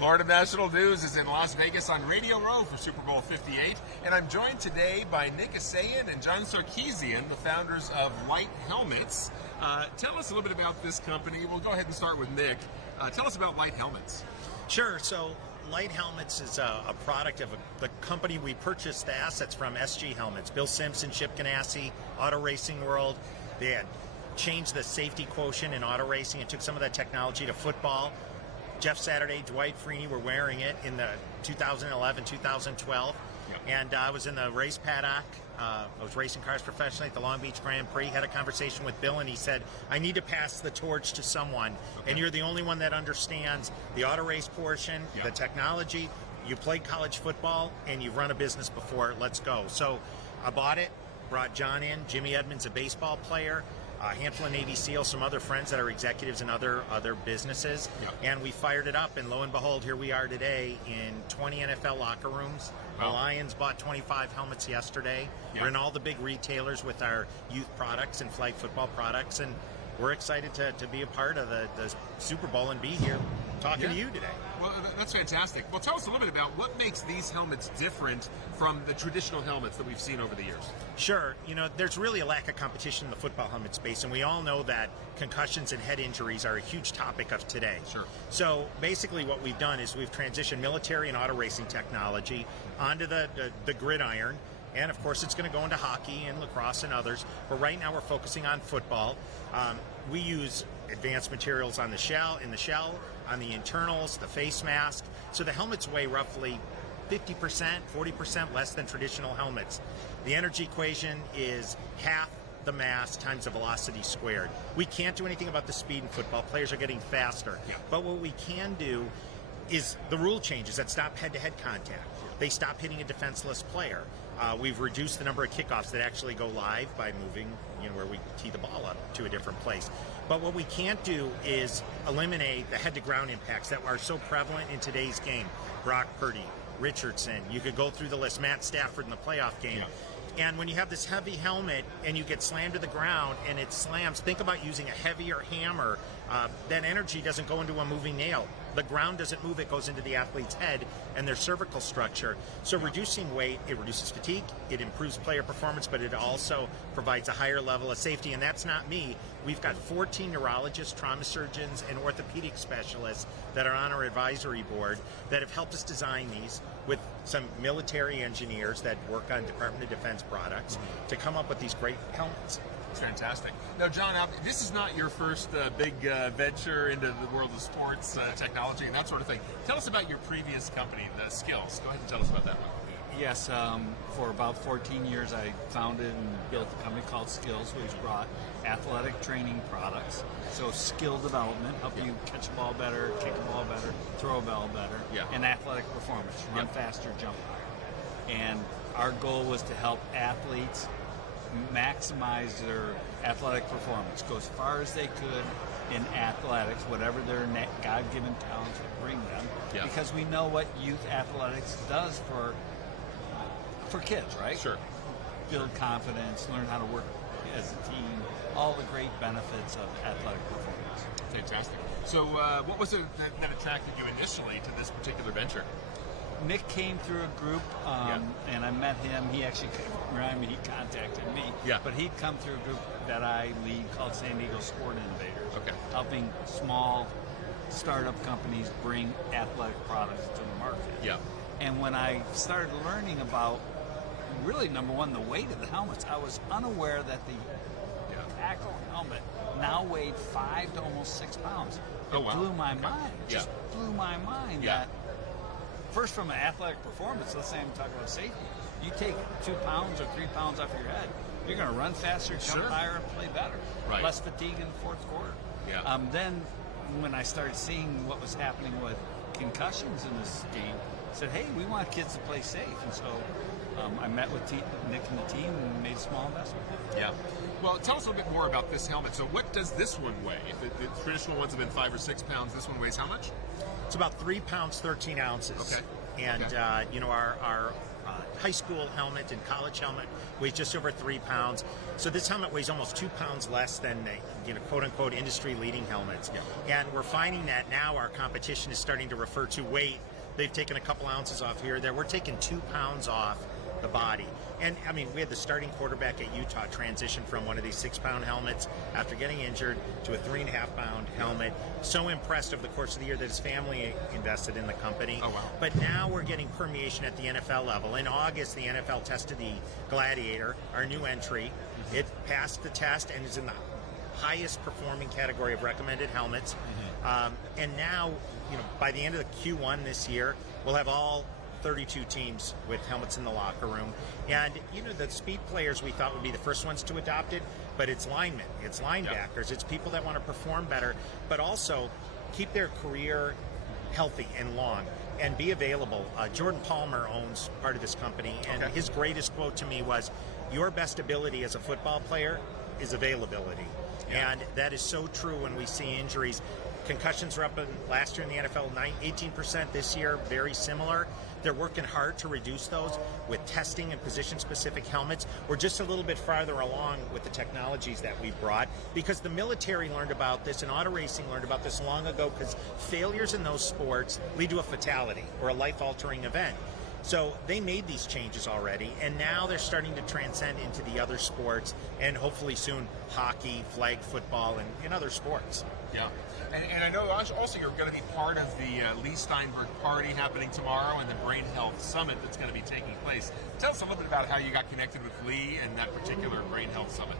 Florida National News is in Las Vegas on Radio Row for Super Bowl 58, and I'm joined today by Nick Esayian and John Sarkisian, the founders of Light Helmets. Tell us a little bit about this company. We'll go ahead and start with Nick. Tell us about Light Helmets. Sure. So Light Helmets is a product of the company we purchased the assets from, SG Helmets. Bill Simpson, Chip Ganassi, Auto Racing World. They had changed the safety quotient in auto racing and took some of that technology to football. Jeff Saturday, Dwight Freeney were wearing it in the 2011, 2012. Yep. And I was in the race paddock. I was racing cars professionally at the Long Beach Grand Prix. Had a conversation with Bill, and he said, I need to pass the torch to someone. Okay. And you're the only one that understands the auto race portion, yep, the technology. You played college football, and you've run a business before. Let's go. So I bought it, brought John in, Jimmy Edmonds, a baseball player, a handful of Navy SEALs, some other friends that are executives in other businesses, yep, and we fired it up, and lo and behold, here we are today in 20 NFL locker rooms. Wow. The Lions bought 25 helmets yesterday. Yep. We're in all the big retailers with our youth products and flag football products, and we're excited to be a part of the Super Bowl and be here talking to you today. Well, that's fantastic. Well, tell us a little bit about what makes these helmets different from the traditional helmets that we've seen over the years. Sure. You know, there's really a lack of competition in the football helmet space, and we all know that concussions and head injuries are a huge topic of today. Sure. So basically what we've done is we've transitioned military and auto racing technology onto the gridiron. And, of course, it's going to go into hockey and lacrosse and others. But right now we're focusing on football. We use advanced materials on the shell, on the internals, the face mask. So the helmets weigh roughly 50%, 40% less than traditional helmets. The energy equation is half the mass times the velocity squared. We can't do anything about the speed in football. Players are getting faster. Yeah. But what we can do is the rule changes that stop head-to-head contact. They stop hitting a defenseless player. We've reduced the number of kickoffs that actually go live by moving, where we tee the ball up to a different place. But what we can't do is eliminate the head-to-ground impacts that are so prevalent in today's game. Brock Purdy, Richardson, you could go through the list, Matt Stafford in the playoff game. Yeah. And when you have this heavy helmet and you get slammed to the ground and it slams, think about using a heavier hammer. That energy doesn't go into a moving nail. The ground doesn't move, it goes into the athlete's head and their cervical structure. So reducing weight, it reduces fatigue, it improves player performance, but it also provides a higher level of safety. And that's not me. We've got 14 neurologists, trauma surgeons, and orthopedic specialists that are on our advisory board that have helped us design these with some military engineers that work on Department of Defense products to come up with these great helmets. It's fantastic. Now, John, this is not your first big venture into the world of sports, technology, and that sort of thing. Tell us about your previous company, the Skills. Go ahead and tell us about that one. Yes, for about 14 years I founded and built a company called Skills, which brought athletic training products. So skill development, help you catch a ball better, kick a ball better, throw a ball better, and athletic performance, run faster, jump higher. And our goal was to help athletes maximize their athletic performance, go as far as they could in athletics, whatever their God-given talents would bring them, because we know what youth athletics does for kids, right? Sure. Build confidence, learn how to work as a team, all the great benefits of athletic performance. Fantastic. So what was it that attracted you initially to this particular venture? Nick came through a group, and I met him. He actually he contacted me. Yeah. But he'd come through a group that I lead called San Diego Sport Innovators. Okay. Helping small startup companies bring athletic products to the market. Yeah. And when I started learning about, really, number one, the weight of the helmets, I was unaware that the tackle helmet now weighed 5 to almost 6 pounds. It blew my mind. Just blew my mind that. First, from an athletic performance, let's say I'm talking about safety. You take 2 pounds or 3 pounds off your head, you're going to run faster, jump higher, and play better. Right. Less fatigue in the fourth quarter. Yeah. Then, when I started seeing what was happening with concussions in this game, I said, hey, we want kids to play safe. And so I met with Nick and the team and made a small investment. Yeah. Well, tell us a little bit more about this helmet. So what does this one weigh? If the traditional ones have been 5 or 6 pounds, this one weighs how much? It's about 3 pounds, 13 ounces. Okay. And, our high school helmet and college helmet weighs just over 3 pounds. So this helmet weighs almost 2 pounds less than the quote unquote industry leading helmets. Yeah. And we're finding that now our competition is starting to refer to weight. They've taken a couple ounces off here or there. We're taking 2 pounds off the body. And I mean, we had the starting quarterback at Utah transition from one of these 6-pound helmets after getting injured to a 3.5-pound helmet. So impressed over the course of the year that his family invested in the company. Oh, wow. But now we're getting permeation at the NFL level. In August, the NFL tested the Gladiator, our new entry. It passed the test and is in the highest performing category of recommended helmets. And now, by the end of the Q1 this year, we'll have all 32 teams with helmets in the locker room. And, the speed players we thought would be the first ones to adopt it, but it's linemen, it's linebackers, it's people that want to perform better, but also keep their career healthy and long and be available. Jordan Palmer owns part of this company, and his greatest quote to me was, "Your best ability as a football player is availability." And that is so true when we see injuries. Concussions were up last year in the NFL, 18%. This year, very similar. They're working hard to reduce those with testing and position-specific helmets. We're just a little bit farther along with the technologies that we've brought because the military learned about this and auto racing learned about this long ago because failures in those sports lead to a fatality or a life-altering event. So they made these changes already, and now they're starting to transcend into the other sports, and hopefully soon hockey, flag football, and other sports. Yeah, and I know also you're going to be part of the Lee Steinberg party happening tomorrow and the Brain Health Summit that's going to be taking place. Tell us a little bit about how you got connected with Lee and that particular Brain Health Summit.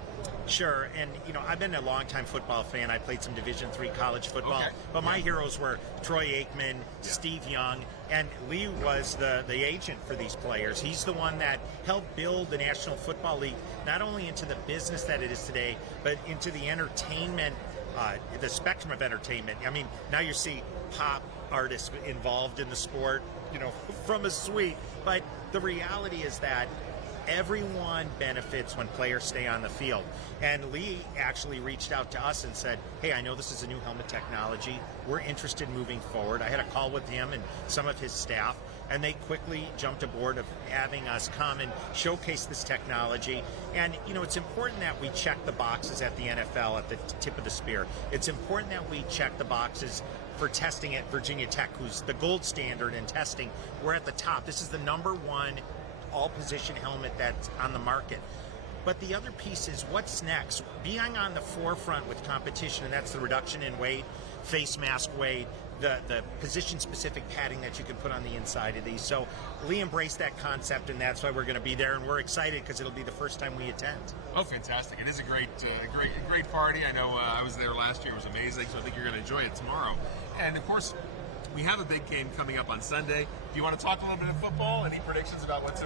Sure, and I've been a longtime football fan. I played some Division III college football, but my heroes were Troy Aikman, Steve Young, and Lee was the agent for these players. He's the one that helped build the National Football League not only into the business that it is today, but into the entertainment, the spectrum of entertainment. I mean, now you see pop artists involved in the sport, from a suite, but the reality is that everyone benefits when players stay on the field. And Lee actually reached out to us and said, "Hey, I know this is a new helmet technology. We're interested in moving forward." I had a call with him and some of his staff, and they quickly jumped aboard of having us come and showcase this technology. And, it's important that we check the boxes at the NFL at the tip of the spear. It's important that we check the boxes for testing at Virginia Tech, who's the gold standard in testing. We're at the top. This is the #1 all-position helmet that's on the market. But the other piece is what's next. Being on the forefront with competition, and that's the reduction in weight, face mask weight, the position-specific padding that you can put on the inside of these. So Lee embraced that concept, and that's why we're going to be there, and we're excited because it'll be the first time we attend. Oh, fantastic. It is a great party. I know I was there last year. It was amazing, so I think you're going to enjoy it tomorrow. And, of course, we have a big game coming up on Sunday. Do you want to talk a little bit of football? Any predictions about what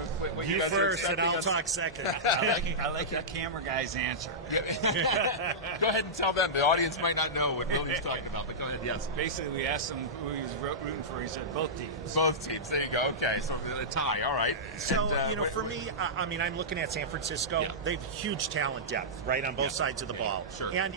you guys are first, and expecting I'll us? talk second. I like that camera guy's answer. Go ahead and tell them. The audience might not know what Billy's talking about, but go ahead. Yes. Basically, we asked him who he was rooting for. He said both teams. Both teams. There you go. Okay, so a tie. All right. So, for me, I'm looking at San Francisco. Yeah. They have huge talent depth, right, on both sides of the ball. Sure. And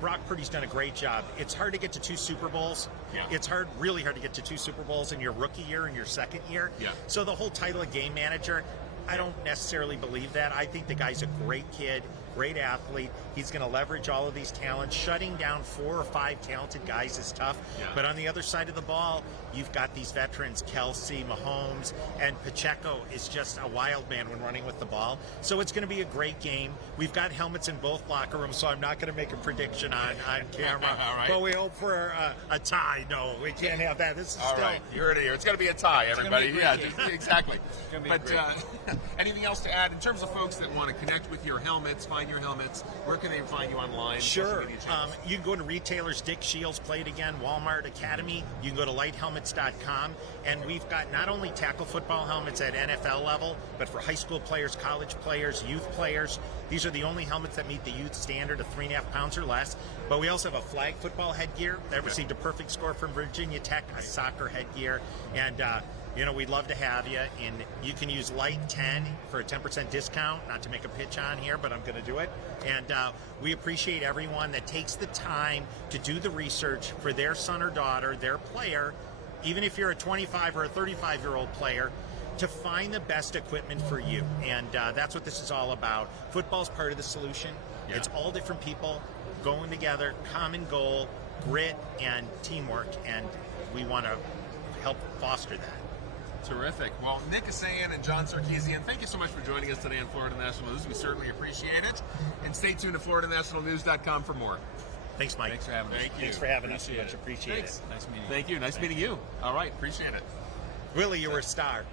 Brock Purdy's done a great job. It's hard to get to 2 Super Bowls. Yeah. It's really hard to get to 2 Super Bowls in your rookie year and your second year. Yeah. So the whole title of game manager, I don't necessarily believe that. I think the guy's a great kid, great athlete. He's going to leverage all of these talents. Shutting down 4 or 5 talented guys is tough. Yeah. But on the other side of the ball, you've got these veterans, Kelsey, Mahomes, and Pacheco is just a wild man when running with the ball. So it's going to be a great game. We've got helmets in both locker rooms, so I'm not going to make a prediction on camera. All right. But we hope for a tie. No, we can't have that. This is All still... right, you heard it here. It's going to be a tie, everybody. gonna be a great game. Exactly. gonna be a But great anything else to add in terms of folks that want to connect with your helmets, find your helmets? Where can they find you online? Sure. social media channels? You can go to retailers. Dick Shields played again. Walmart Academy. You can go to lighthelmets.com. And we've got not only tackle football helmets at NFL level, but for high school players, college players, youth players. These are the only helmets that meet the youth standard of 3.5 pounds or less. But we also have a flag football headgear that received a perfect score from Virginia Tech, a soccer headgear. And, we'd love to have you. And you can use Light10 for a 10% discount. Not to make a pitch on here, but I'm going to do it. And we appreciate everyone that takes the time to do the research for their son or daughter, their player. Even if you're a 25 or a 35-year-old player, to find the best equipment for you. And that's what this is all about. Football's part of the solution. Yeah. It's all different people going together, common goal, grit, and teamwork, and we want to help foster that. Terrific. Well, Nick Esayian and John Sarkisian, thank you so much for joining us today on Florida National News. We certainly appreciate it. And stay tuned to FloridaNationalNews.com for more. Thanks, Mike. Thanks for having us. Thanks for having us. Appreciate Much it. appreciate Thanks. it. Nice meeting you. Thank you. Nice meeting you. All right. Appreciate it. Willie, you were a star.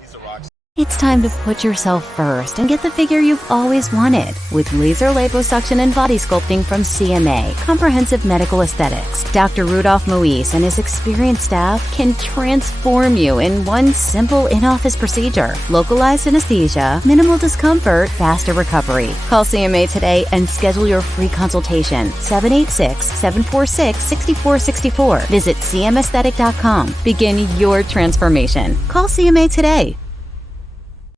He's a rock star. It's time to put yourself first and get the figure you've always wanted with laser liposuction and body sculpting from CMA, Comprehensive Medical Aesthetics. Dr. Rudolph Moise and his experienced staff can transform you in one simple in-office procedure. Localized anesthesia, minimal discomfort, faster recovery. Call CMA today and schedule your free consultation. 786-746-6464. Visit cmaesthetic.com. Begin your transformation. Call CMA today.